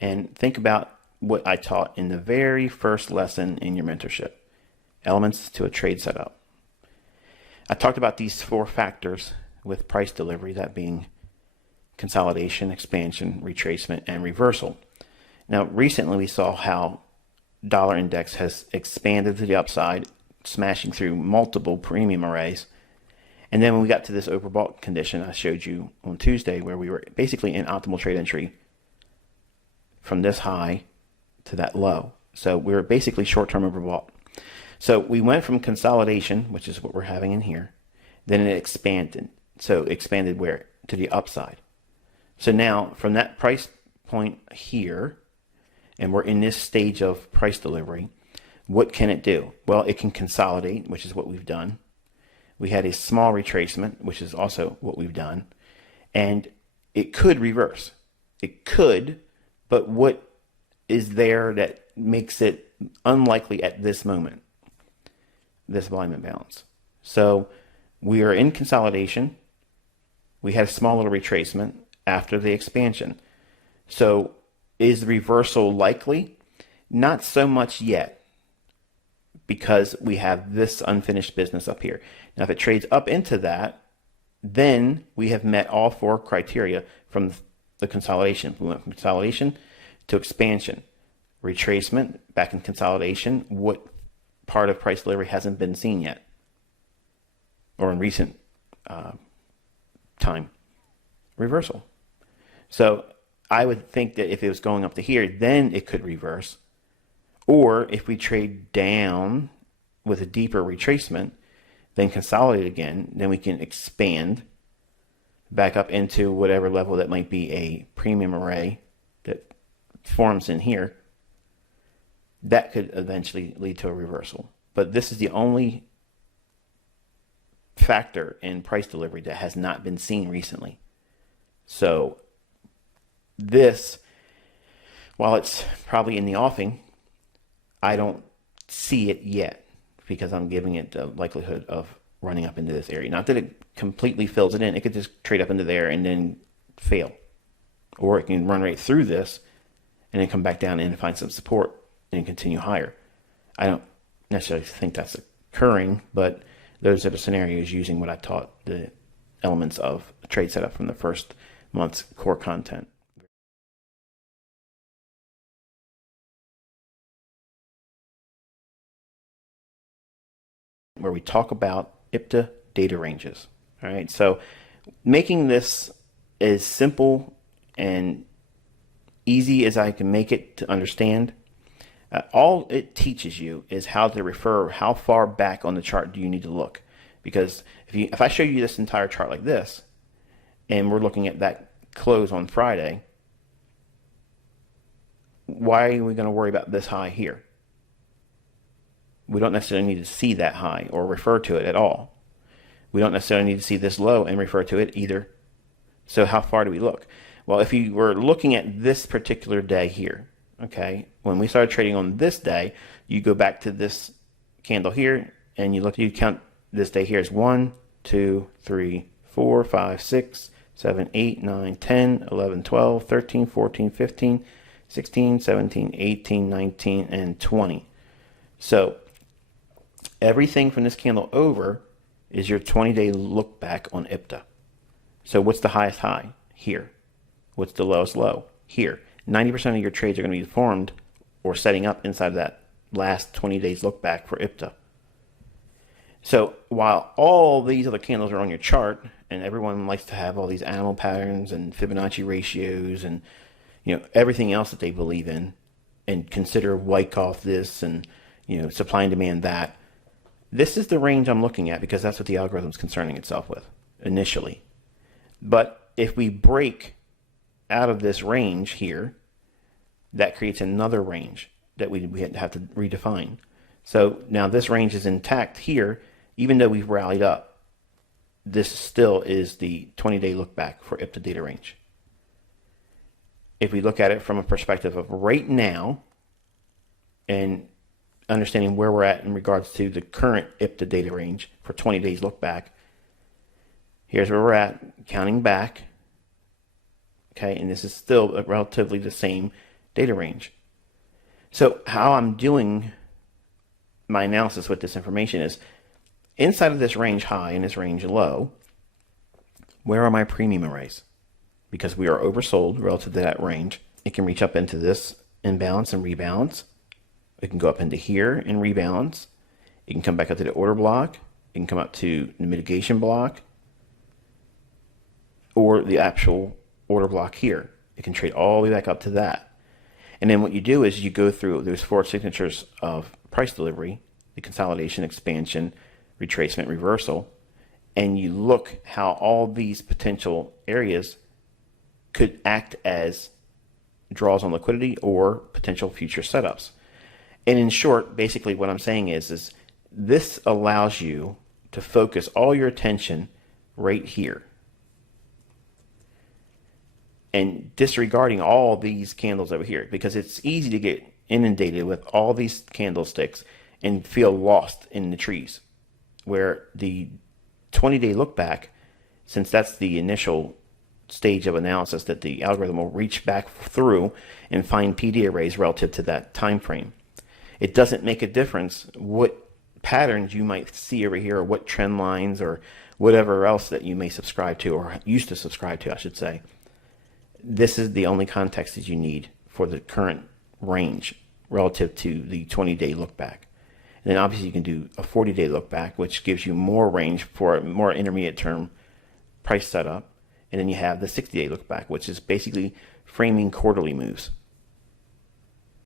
and think about what I taught in the very first lesson in your mentorship, elements to a trade setup. I talked about these 4 factors with price delivery, that being consolidation, expansion, retracement, and reversal. Now, recently we saw how dollar index has expanded to the upside, smashing through multiple premium arrays. And then when we got to this overbought condition I showed you on Tuesday, where we were basically in optimal trade entry from this high to that low. So we were basically short-term overbought. So we went from consolidation, which is what we're having in here, then it expanded. So expanded where? To the upside. So now from that price point here, and we're in this stage of price delivery, what can it do? Well, it can consolidate, which is what we've done. We had a small retracement, which is also what we've done. And it could reverse. It could, but what is there that makes it unlikely at this moment? This alignment balance. So we are in consolidation. We had a small little retracement after the expansion. So is the reversal likely? Not so much yet, because we have this unfinished business up here. Now, if it trades up into that, then we have met all 4 criteria from the consolidation. We went from consolidation to expansion, retracement, back in consolidation. What part of price delivery hasn't been seen yet, or in recent time? Reversal. So I would think that if it was going up to here, then it could reverse. Or if we trade down with a deeper retracement, then consolidate again, then we can expand back up into whatever level that might be a premium array that forms in here. That could eventually lead to a reversal. But this is the only factor in price delivery that has not been seen recently. So this, while it's probably in the offing, I don't see it yet, because I'm giving it the likelihood of running up into this area. Not that it completely fills it in. It could just trade up into there and then fail. Or it can run right through this and then come back down and find some support and continue higher. I don't necessarily think that's occurring, but those are the scenarios using what I taught, the elements of a trade setup from the first month's core content. Where we talk about IPDA data ranges. All right, so making this as simple and easy as I can make it to understand. All it teaches you is how to refer how far back on the chart do you need to look. Because if I show you this entire chart like this, and we're looking at that close on Friday, why are we going to worry about this high here? We don't necessarily need to see that high or refer to it at all. We don't necessarily need to see this low and refer to it either. So how far do we look? Well, if you were looking at this particular day here, okay, when we started trading on this day, you go back to this candle here and you count this day here as 1, 2, 3, 4, 5, 6, 7, 8, 9, 10, 11, 12, 13, 14, 15, 16, 17, 18, 19, and 20. So everything from this candle over is your 20-day look back on IPDA. So what's the highest high? Here. What's the lowest low? Here. 90% of your trades are going to be formed or setting up inside of that last 20 days look back for IPDA. So while all these other candles are on your chart, and everyone likes to have all these animal patterns and Fibonacci ratios and everything else that they believe in, and consider Wyckoff this and supply and demand that, this is the range I'm looking at because that's what the algorithm is concerning itself with initially. But if we break out of this range here, that creates another range that we have to redefine. So now this range is intact here, even though we've rallied up. This still is the 20-day look back for IPDA data range. If we look at it from a perspective of right now and understanding where we're at in regards to the current IPDA data range for 20 days look back, here's where we're at, counting back. Okay, and this is still relatively the same data range. So how I'm doing my analysis with this information is inside of this range high and this range low, where are my premium arrays? Because we are oversold relative to that range. It can reach up into this imbalance and rebalance. It can go up into here and rebalance. It can come back up to the order block. It can come up to the mitigation block or the actual order block here. It can trade all the way back up to that. And then what you do is you go through those 4 signatures of price delivery, the consolidation, expansion, retracement, reversal, and you look how all these potential areas could act as draws on liquidity or potential future setups. And in short, basically what I'm saying is this allows you to focus all your attention right here and disregarding all these candles over here, because it's easy to get inundated with all these candlesticks and feel lost in the trees, where the 20-day look back, since that's the initial stage of analysis that the algorithm will reach back through and find PD arrays relative to that time frame. It doesn't make a difference what patterns you might see over here or what trend lines or whatever else that you may subscribe to or used to subscribe to, I should say. This is the only context that you need for the current range relative to the 20-day look back. And then obviously you can do a 40-day look back, which gives you more range for a more intermediate term price setup. And then you have the 60-day look back, which is basically framing quarterly moves.